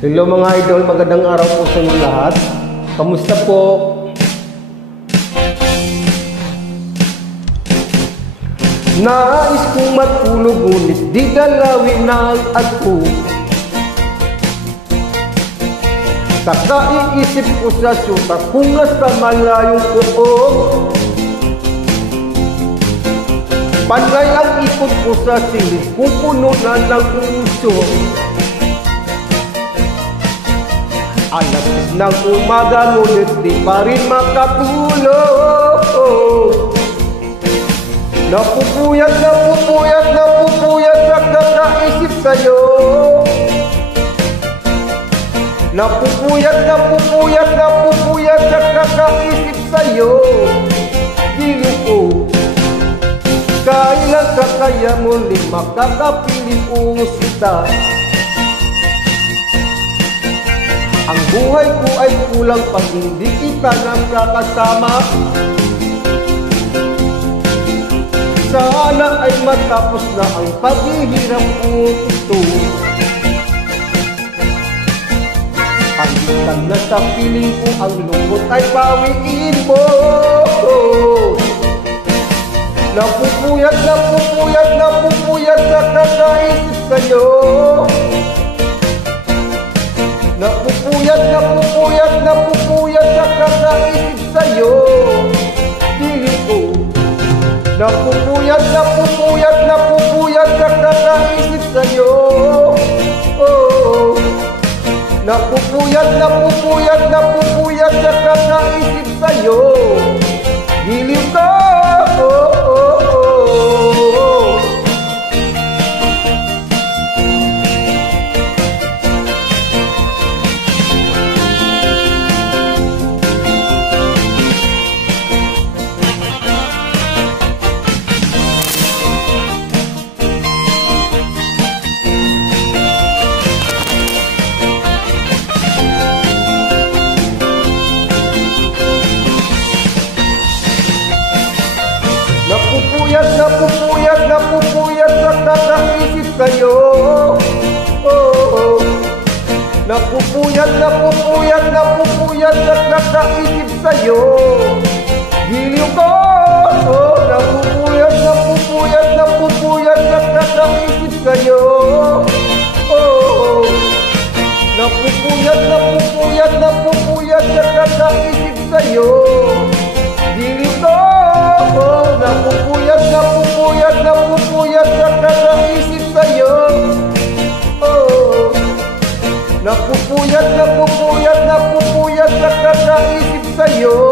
Hello mga idol, magandang araw po sa inyo lahat. Kamusta po? Nais kong matulog ngunit di galawin na ang ako. Saka iisip ko sa syuta kung nasa malayong poong. Panay ang ikot ko sa silid kung puno na ng uso. Alas ng umaga ngunit di pa rin makatulog. Napupuyat sa kakaisip sa'yo. Napupuyat sa kakaisip sa'yo. Dili ko, kailan ka kaya muli makakapiling usita? Ang buhay ko ay kulang pag hindi kita nakakasama. Sana ay matapos na ang paghihirap ko ito. Pagkitan na sa piling ko, ang lungkot ay pawiin mo. Napupuyat sa kakaisip sa'yo. Napupuyat sa kakaisip sa'yo. Dili ko. Napupuyat sa kakaisip sa'yo. Oh. Napupuyat sa kakaisip sa'yo. Dili ko. Napupuyat sa kakaisip sa'yo. Oh. Napupuyat sa kakaisip sa'yo. Giliw ko. Oh. Napupuyat sa kakaisip sa'yo. Oh. Napupuyat sa kakaisip sa'yo. Giliw ko. Oh. Napupuyat sa kakaisip sa'yo. Oh. Napupuyat sa kakaisip sa'yo.